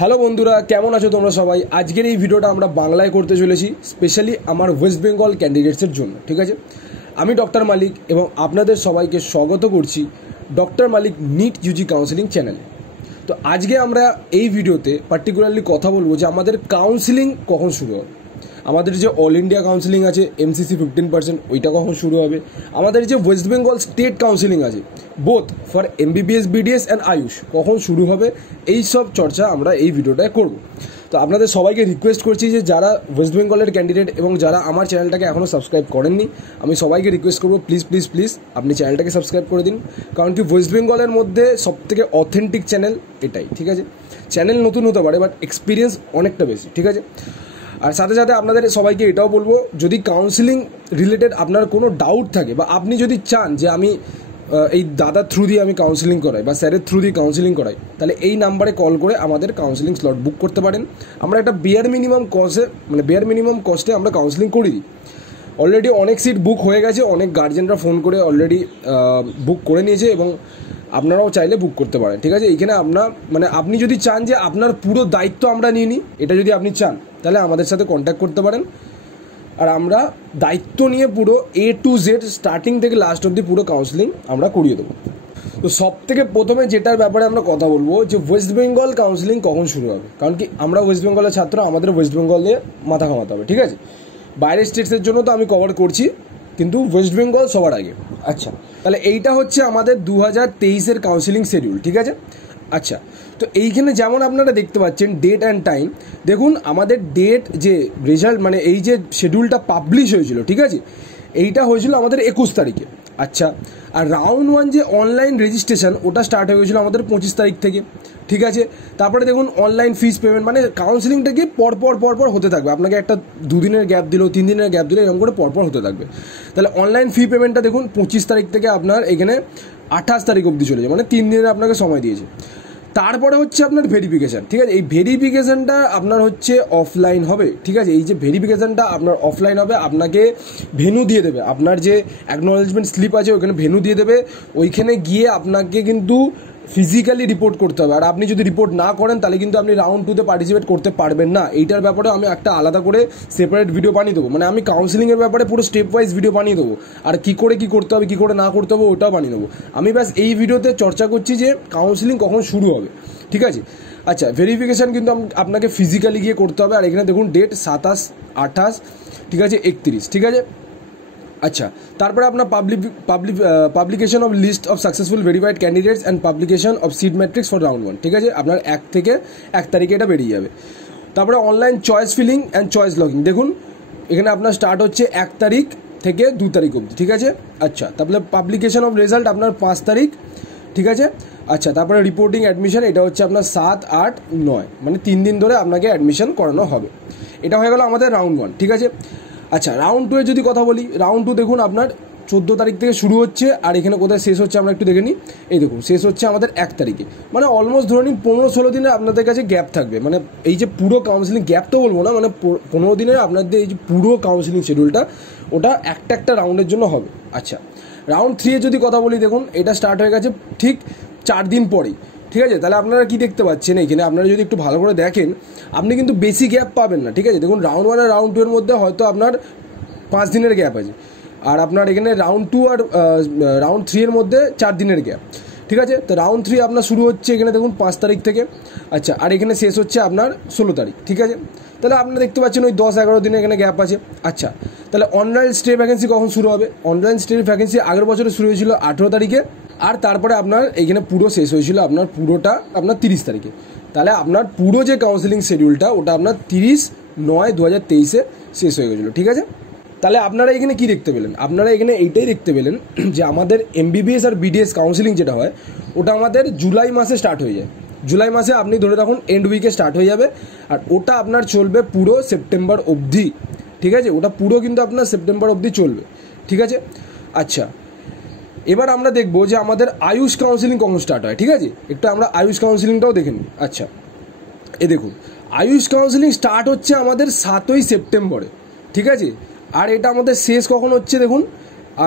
Hello বন্ধুরা, কেমন আছো তোমরা সবাই? আজকের এই ভিডিওটা আমরা বাংলায় করতে চলেছি, স্পেশালি আমার ওয়েস্ট বেঙ্গল ক্যান্ডিডেটসের জন্য। ঠিক আছে, আমি ডক্টর মালিক এবং আপনাদের সবাইকে স্বাগত করছি ডক্টর মালিক নিট ইউজি কাউন্সিলিং চ্যানেলে। তো আজকে আমরা এই ভিডিওতে পার্টিকুলারলি কথা বলবো যে আমাদের কাউন্সিলিং কখন শুরু হবে। আমাদের যে অল ইন্ডিয়া কাউন্সিলিং আছে MCC 15%, ওইটা কখন শুরু হবে। আমাদের যে ওয়েস্ট বেঙ্গল স্টেট কাউন্সিলিং আছে both for MBBS BDS and Ayush কখন শুরু হবে, এই সব চর্চা আমরা এই ভিডিওটায় করব। তো আপনাদের সবাইকে রিকোয়েস্ট করছি যে যারা ওয়েস্ট বেঙ্গলের ক্যান্ডিডেট এবং যারা আমার চ্যানেলটাকে এখনও সাবস্ক্রাইব করেননি, আমি সবাইকে রিকোয়েস্ট করবো প্লিজ প্লিজ প্লিজ আপনি চ্যানেলটাকে সাবস্ক্রাইব করে দিন। কারণ কি ওয়েস্ট বেঙ্গলের মধ্যে সবথেকে অথেন্টিক চ্যানেল এটাই। ঠিক আছে, চ্যানেল নতুন হতে পারে বাট এক্সপিরিয়েন্স অনেকটা বেশি। ঠিক আছে, আর সাথে সাথে আপনাদের সবাইকে এটাও বলবো, যদি কাউন্সিলিং রিলেটেড আপনার কোনো ডাউট থাকে বা আপনি যদি চান যে আমি এই দাদার থ্রু দিয়ে আমি কাউন্সিলিং করাই বা স্যারের থ্রু দিয়ে কাউন্সিলিং করাই, তাহলে এই নাম্বারে কল করে আমাদের কাউন্সিলিং স্লট বুক করতে পারেন। আমরা একটা বেয়ার মিনিমাম কস্টে আমরা কাউন্সিলিং করে দিই। অলরেডি অনেক সিট বুক হয়ে গেছে, অনেক গার্জেনরা ফোন করে অলরেডি বুক করে নিয়েছে এবং আপনারাও চাইলে বুক করতে পারেন। ঠিক আছে, এইখানে আপনি যদি চান যে আপনার পুরো দায়িত্ব আমরা নিয়ে নিই, এটা যদি আপনি চান তাহলে আমাদের সাথে কন্ট্যাক্ট করতে পারেন। আর আমরা দায়িত্ব নিয়ে পুরো A to Z স্টার্টিং থেকে লাস্ট অবধি পুরো কাউন্সিলিং আমরা করিয়ে দেবো। তো সব থেকে প্রথমে যেটার ব্যাপারে আমরা কথা বলবো যে ওয়েস্ট বেঙ্গল কাউন্সিলিং কখন শুরু হবে। কারণ কি আমরা ওয়েস্ট বেঙ্গলের ছাত্র, আমাদের ওয়েস্ট বেঙ্গল দিয়ে মাথা ঘামাতে হবে। ঠিক আছে, বাইরের স্টেটসের জন্য তো আমি কভার করছি, কিন্তু ওয়েস্ট বেঙ্গল সবার আগে। আচ্ছা, তাহলে এইটা হচ্ছে আমাদের 2023-এর কাউন্সিলিং শিডিউল। ঠিক আছে, আচ্ছা, তো এইখানে যেমন আপনারা দেখতে পাচ্ছেন ডেট অ্যান্ড টাইম, দেখুন আমাদের ডেট যে রেজাল্ট এই যে শিডিউলটা পাবলিশ হয়েছিল, ঠিক আছে, এইটা হয়েছিল আমাদের 21 তারিখে। আচ্ছা, আর রাউন্ড 1 যে অনলাইন রেজিস্ট্রেশন ওটা স্টার্ট হয়ে গেছিলো আমাদের 25 তারিখ থেকে। ঠিক আছে, তারপরে দেখুন অনলাইন ফিস পেমেন্ট, কাউন্সিলিংটাকে পরপর হতে থাকবে। আপনাকে একটা 2 দিনের গ্যাপ দিল, 3 দিনের গ্যাপ দিল, এরকম করে পরপর হতে থাকবে। তাহলে অনলাইন ফি পেমেন্টটা দেখুন 25 তারিখ থেকে আপনার এখানে 28 তারিখ অবধি চলে যায়, 3 দিনের আপনাকে সময় দিয়েছে। তারপরে হচ্ছে আপনার ভেরিফিকেশান। ঠিক আছে, এই ভেরিফিকেশানটা আপনার হচ্ছে অফলাইন হবে। ঠিক আছে, এই যে ভেরিফিকেশানটা আপনার অফলাইন হবে, আপনাকে ভেন্যু দিয়ে দেবে, আপনার যে অ্যাকনোলেজমেন্ট স্লিপ আছে ওইখানে ভেন্যু দিয়ে দেবে, ওইখানে গিয়ে আপনাকে কিন্তু ফিজিক্যালি রিপোর্ট করতে হবে। আর আপনি যদি রিপোর্ট না করেন তাহলে কিন্তু আপনি রাউন্ড 2-তে পার্টিসিপেট করতে পারবেন না। এইটার ব্যাপারে আমি একটা আলাদা করে সেপারেট ভিডিও বানিয়ে দেবো, আমি কাউন্সিলিংয়ের ব্যাপারে পুরো স্টেপ ওয়াইজ ভিডিও বানিয়ে দেবো, আর কী করতে হবে কী করে না করতে হবে ওটাও বানিয়ে দেবো। আমি ব্যাস এই ভিডিওতে চর্চা করছি যে কাউন্সিলিং কখন শুরু হবে। ঠিক আছে, আচ্ছা, ভেরিফিকেশান কিন্তু আপনাকে ফিজিক্যালি গিয়ে করতে হবে। আর এখানে দেখুন ডেট 27, 28, ঠিক আছে, 31। ঠিক আছে, আচ্ছা, তারপরে আপনার publication of list of successful verified candidates and publication of seat matrix for round 1। ঠিক আছে, আপনার 1 থেকে 1 তারিখে এটা বেরিয়ে যাবে। তারপরে online choice filling and choice logging, দেখুন এখানে আপনার স্টার্ট হচ্ছে 1 তারিখ থেকে 2 তারিখ অবধি। ঠিক আছে, আচ্ছা, তারপরে পাবলিকেশন অফ রেজাল্ট আপনার 5 তারিখ। ঠিক আছে, আচ্ছা, তারপরে রিপোর্টিং অ্যাডমিশন এটা হচ্ছে আপনার 7, 8, 9, 3 দিন ধরে আপনাকে অ্যাডমিশন করানো হবে। এটা হয়ে গেল আমাদের রাউন্ড 1। ঠিক আছে, আচ্ছা, রাউন্ড 2 এর যদি কথা বলি, রাউন্ড 2 দেখুন আপনার 14 তারিখ থেকে শুরু হচ্ছে, আর এখানে কোথায় শেষ হচ্ছে আমরা একটু দেখে নিই। এই দেখুন শেষ হচ্ছে আমাদের 1 তারিখে, অলমোস্ট ধরে নিন 15-16 দিনের আপনাদের কাছে গ্যাপ থাকবে। এই যে পুরো কাউন্সিলিং গ্যাপ তো বলবো না, 15 দিনের আপনাদের এই যে পুরো কাউন্সিলিং শিডিউলটা ওটা একটা রাউন্ডের জন্য হবে। আচ্ছা, রাউন্ড 3 এর যদি কথা বলি, দেখুন এটা স্টার্ট হয়ে গেছে ঠিক 4 দিন পরেই। ঠিক আছে, তাহলে আপনারা কি দেখতে পাচ্ছেন এখানে, আপনারা যদি একটু ভালো করে দেখেন আপনি কিন্তু বেশি গ্যাপ পাবেন না। ঠিক আছে, দেখুন রাউন্ড 1 আর রাউন্ড 2 এর মধ্যে হয়তো আপনার 5 দিনের গ্যাপ আছে, আর আপনার এখানে রাউন্ড 2 আর রাউন্ড 3 এর মধ্যে 4 দিনের গ্যাপ। ঠিক আছে, তো রাউন্ড 3 আপনার শুরু হচ্ছে এখানে দেখুন 5 তারিখ থেকে। আচ্ছা, আর এখানে শেষ হচ্ছে আপনার 16 তারিখ। ঠিক আছে, তাহলে আপনারা দেখতে পাচ্ছেন ওই 10-11 দিনের এখানে গ্যাপ আছে। আচ্ছা, তাহলে অনলাইন স্টে ভ্যাকেন্সি কখন শুরু হবে? অনলাইন স্টে ভ্যাকেন্সি আগের বছরে শুরু হয়েছিল 18 তারিখে, আর তারপরে আপনার এইখানে পুরো শেষ হয়েছিল আপনার পুরোটা আপনার 30 তারিখে। তাহলে আপনার পুরো যে কাউন্সিলিং শিডিউলটা ওটা আপনার 30/9/2023-এ শেষ হয়ে গেছিলো। ঠিক আছে, তাহলে আপনারা এখানে কি দেখতে পেলেন? আপনারা এখানে এইটাই দেখতে পেলেন যে আমাদের MBBS আর BDS কাউন্সিলিং যেটা হয় ওটা আমাদের জুলাই মাসে স্টার্ট হয়ে যায়। জুলাই মাসে আপনি ধরে রাখুন এন্ড উইকে স্টার্ট হয়ে যাবে, আর ওটা আপনার চলবে পুরো সেপ্টেম্বর অবধি। ঠিক আছে, ওটা পুরো কিন্তু আপনার সেপ্টেম্বর অবধি চলবে। ঠিক আছে, আচ্ছা, এবার আমরা দেখবো যে আমাদের আয়ুষ কাউন্সিলিং কখন স্টার্ট হয়। ঠিক আছে, একটু আমরা আয়ুষ কাউন্সিলিংটাও দেখে নিই। আচ্ছা, দেখুন আয়ুষ কাউন্সিলিং স্টার্ট হচ্ছে আমাদের 7ই সেপ্টেম্বরে। ঠিক আছে, আর এটা আমাদের শেষ কখন হচ্ছে দেখুন।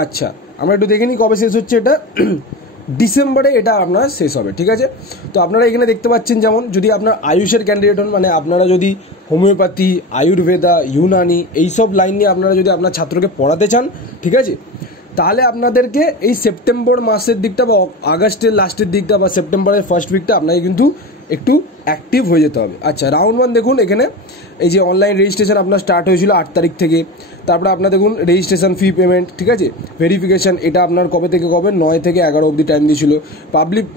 আচ্ছা, আমরা একটু দেখে নিই কবে শেষ হচ্ছে এটা। ডিসেম্বরে এটা আপনার শেষ হবে, ঠিক আছে। তো আপনারা এখানে দেখতে পাচ্ছেন, যেমন যদি আপনার আয়ুষের ক্যান্ডিডেট হন, মানে আপনারা যদি হোমিওপ্যাথি, আয়ুর্বেদা, ইউনানি এইসব লাইন নিয়ে আপনারা যদি আপনার ছাত্রকে পড়াতে চান, ঠিক আছে, তাহলে আপনাদেরকে এই সেপ্টেম্বর মাসের দিকটা বা আগস্টের লাস্টের দিকটা বা সেপ্টেম্বরের ফার্স্ট উইকটা আপনাকে কিন্তু একটু অ্যাক্টিভ হয়ে যেতে হবে। আচ্ছা, রাউন্ড 1 দেখুন, এখানে এই যে অনলাইন রেজিস্ট্রেশন আপনার স্টার্ট হয়েছিল 8 তারিখ থেকে। তারপরে আপনার দেখুন রেজিস্ট্রেশন ফি পেমেন্ট, ঠিক আছে, ভেরিফিকেশন, এটা আপনার কবে থেকে কবে 9 থেকে 11 অবধি টাইম দিয়েছিল।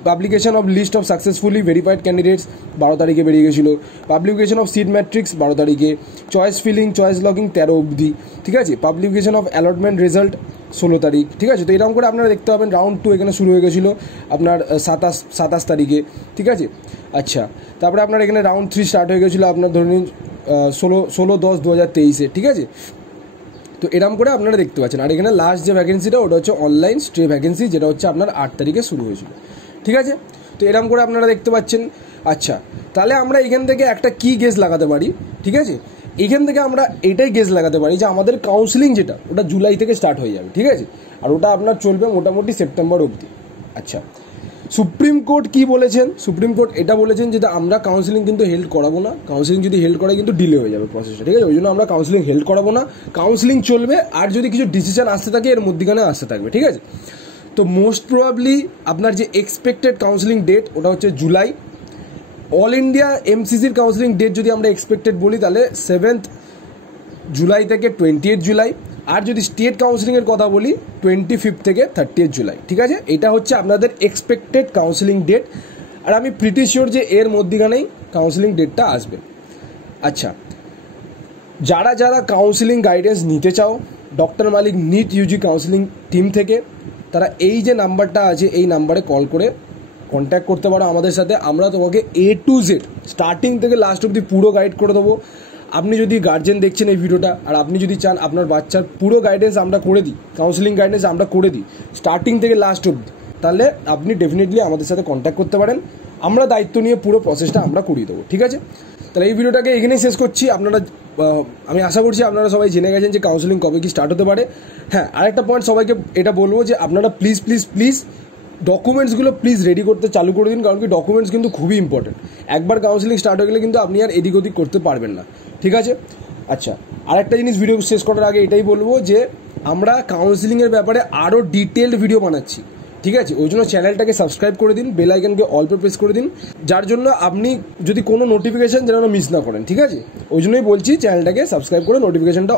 Publication of list of successfully verified candidates 12 তারিখে বেরিয়ে গেছিলো। পাবলিকেশন অফ সিট ম্যাট্রিক্স 12 তারিখে। চয়েস ফিলিং, চয়েস লগিং 13 অবধি, ঠিক আছে। পাবলিকেশন অফ অ্যালটমেন্ট রেজাল্ট 16 তারিখ, ঠিক আছে। তো এরকম করে আপনারা দেখতে পাবেন রাউন্ড 2 এখানে শুরু হয়ে গেছিলো আপনার 27 তারিখে, ঠিক আছে। আচ্ছা, তারপরে আপনার এখানে রাউন্ড 3 স্টার্ট হয়ে গেছিলো আপনার ধরে নিন 16/10/2023, ঠিক আছে। তো এরকম করে আপনারা দেখতে পাচ্ছেন। আর এখানে লাস্ট যে ভ্যাকেন্সিটা ওটা হচ্ছে অনলাইন স্টে ভ্যাকেন্সি, যেটা হচ্ছে আপনার 8 তারিখে শুরু হয়েছিল, ঠিক আছে। তো এরকম করে আপনারা দেখতে পাচ্ছেন। আচ্ছা, তাহলে আমরা এখান থেকে একটা কি গেস লাগাতে পারি, ঠিক আছে। এখান থেকে আমরা এটাই গেস লাগাতে পারি যে আমাদের কাউন্সিলিং যেটা ওটা জুলাই থেকে স্টার্ট হয়ে যাবে, ঠিক আছে। আর ওটা আপনার চলবে মোটামুটি সেপ্টেম্বর অবধি। আচ্ছা, সুপ্রিম কোর্ট কি বলেছেন? সুপ্রিম কোর্ট এটা বলেছেন যে আমরা কাউন্সিলিং কিন্তু হেল্ড করাবো না। কাউন্সিলিং যদি হেল্ড করে কিন্তু ডিলে হয়ে যাবে প্রসেসটা, ঠিক আছে। ওই জন্য আমরা কাউন্সিলিং হেল্ড করাবো না, কাউন্সিলিং চলবে। আর যদি কিছু ডিসিশন আসতে থাকে এর মধ্যখানে আসতে থাকবে, ঠিক আছে। তো মোস্ট প্রবাবলি আপনার যে এক্সপেক্টেড কাউন্সিলিং ডেট ওটা হচ্ছে জুলাই। অল ইন্ডিয়া এমসিসির কাউন্সিলিং ডেট যদি আমরা এক্সপেক্টেড বলি তাহলে 7 জুলাই থেকে 28 জুলাই। আর যদি স্টেট কাউন্সিলিংয়ের কথা বলি 25 থেকে 30 জুলাই, ঠিক আছে। এটা হচ্ছে আপনাদের এক্সপেক্টেড কাউন্সিলিং ডেট। আর আমি প্রিটি শিওর যে এর মধ্যখানেই কাউন্সিলিং ডেটটা আসবে। আচ্ছা, যারা যারা কাউন্সিলিং গাইডেন্স নিতে চাও ডক্টর মালিক নিট ইউজি কাউন্সিলিং টিম থেকে, তারা এই যে নাম্বারটা আছে এই নাম্বারে কল করে কন্ট্যাক্ট করতে পারো আমাদের সাথে। আমরা তোমাকে A to Z স্টার্টিং থেকে লাস্ট অবধি পুরো গাইড করে দেবো। আপনি যদি গার্জেন দেখছেন এই ভিডিওটা আর আপনি যদি চান আপনার বাচ্চার পুরো গাইডেন্স আমরা করে দিই, কাউন্সিলিং গাইডেন্স আমরা করে দিই স্টার্টিং থেকে লাস্ট অবধি, তাহলে আপনি ডেফিনেটলি আমাদের সাথে কন্ট্যাক্ট করতে পারেন। আমরা দায়িত্ব নিয়ে পুরো প্রসেসটা আমরা করিয়ে দেবো, ঠিক আছে। তাহলে এই ভিডিওটাকে এখানেই শেষ করছি। আমি আশা করছি আপনারা সবাই জেনে গেছেন যে কাউন্সিলিং কবে কি স্টার্ট হতে পারে। হ্যাঁ, আরেকটা পয়েন্ট সবাইকে এটা বলবো যে আপনারা প্লিজ ডকুমেন্টসগুলো প্লিজ রেডি করতে চালু করে দিন, কারণ কি ডকুমেন্টস কিন্তু খুবই ইম্পর্টেন্ট। একবার কাউন্সিলিং স্টার্ট হয়ে গেলে কিন্তু আপনি আর এদিক ওদিক করতে পারবেন না, ঠিক আছে। আচ্ছা, আরেকটা জিনিস ভিডিও শেষ করার আগে এটাই বলবো যে আমরা কাউন্সিলিংয়ের ব্যাপারে আরও ডিটেলড ভিডিও বানাচ্ছি, ঠিক আছে। ওই জন্য চ্যানেলটাকে সাবস্ক্রাইব করে দিন, বেল আইকনকে অল পে প্রেস করে দিন, যার জন্য আপনি যদি কোনো নোটিফিকেশন যেন মিস না করেন, ঠিক আছে। ওই জন্যই বলছি চ্যানেলটাকে সাবস্ক্রাইব করে নোটিফিকেশনটা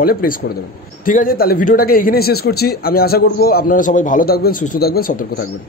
অলে প্রেস করে দেবেন, ঠিক আছে। তাহলে ভিডিওটাকে এখানেই শেষ করছি। আমি আশা করবো আপনারা সবাই ভালো থাকবেন, সুস্থ থাকবেন, সতর্ক থাকবেন।